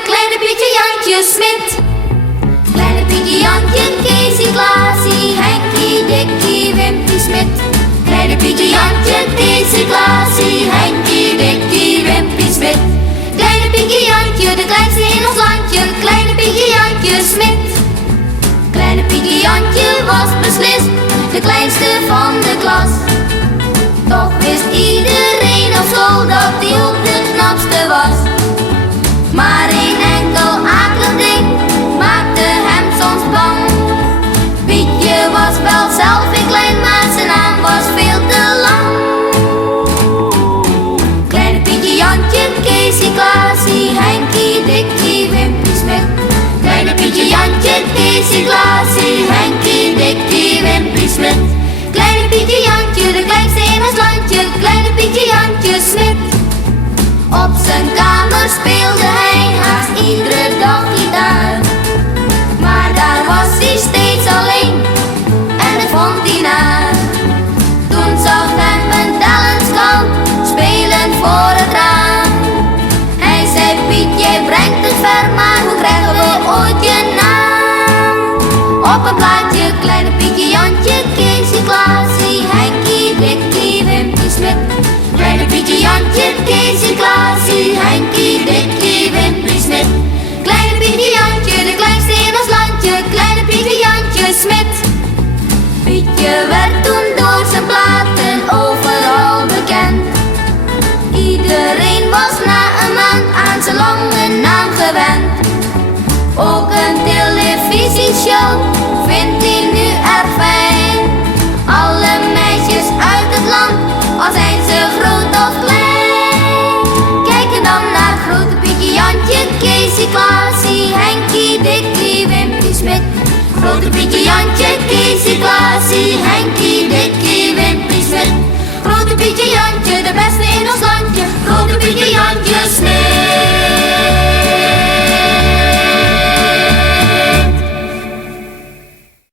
kleine Pietje, Jantje, Smit. Kleine Pietje, Jantje, Keesie, Klaasie, Henkie, Dikkie, Wimpie, Smit. Kleine Pietje, Jantje, Keesie, Klaasie, Henkie, Dikkie, Wimpie, Smit. Kleine Pietje, Jantje, de kleinste in ons landje. Kleine Pietje, Jantje, Smit. Kleine Pietje, Jantje was beslist de kleinste van de klas. Toch wist iedereen op school dat hij ook de knapste was. Maar een enkel akelig ding maakte hem soms bang. Pietje was wel zelf weer klein, maar zijn naam was veel te lang. Kleine Pietje, Jantje, Keesie, Klaasie, Henkie, Dikkie, Wimpie, Smit. Kleine Pietje, Jantje, Keesie, Klaasie, Henkie, Dikkie, Wimpie, Smit. Kleine Pietje, Jantje, de kleinste in ons landje. Kleine Pietje, Jantje, Smit. Op zijn kamer speelde hij haast iedere dag gitaar. Maar daar was hij steeds alleen en dat vond hij naar. Toen zag hem een talentscout spelen voor het raam. Hij zei: Piet, jij brengt het ver, maar hoe krijgen we ooit je naam? Op een plaatje, kleine Pietje, Jantje, Keesie, Klaasie, Henkie, Dikkie, Wimpie, Smit. Kleine Pietje, Jantje, Keesie, Klaasie, Henkie, Dikkie, Wimpie, Smit. Kleine Pietje, Jantje, de kleinste in ons landje. Kleine Pietje, Jantje, Smit. Pietje werd toen door zijn platen overal bekend. Iedereen was na een maand aan zijn lange naam gewend. Ook een televisieshow vindt hij nu erg fijn. Alle meisjes uit het land, al zijn ze groot of klein, kijken dan naar grote Pietje, Jantje, Keesie, Klaasie, Henkie, Dikkie, Wimpie, Smit. Grote Pietje, Jantje, Keesie, Klaasie, Henkie.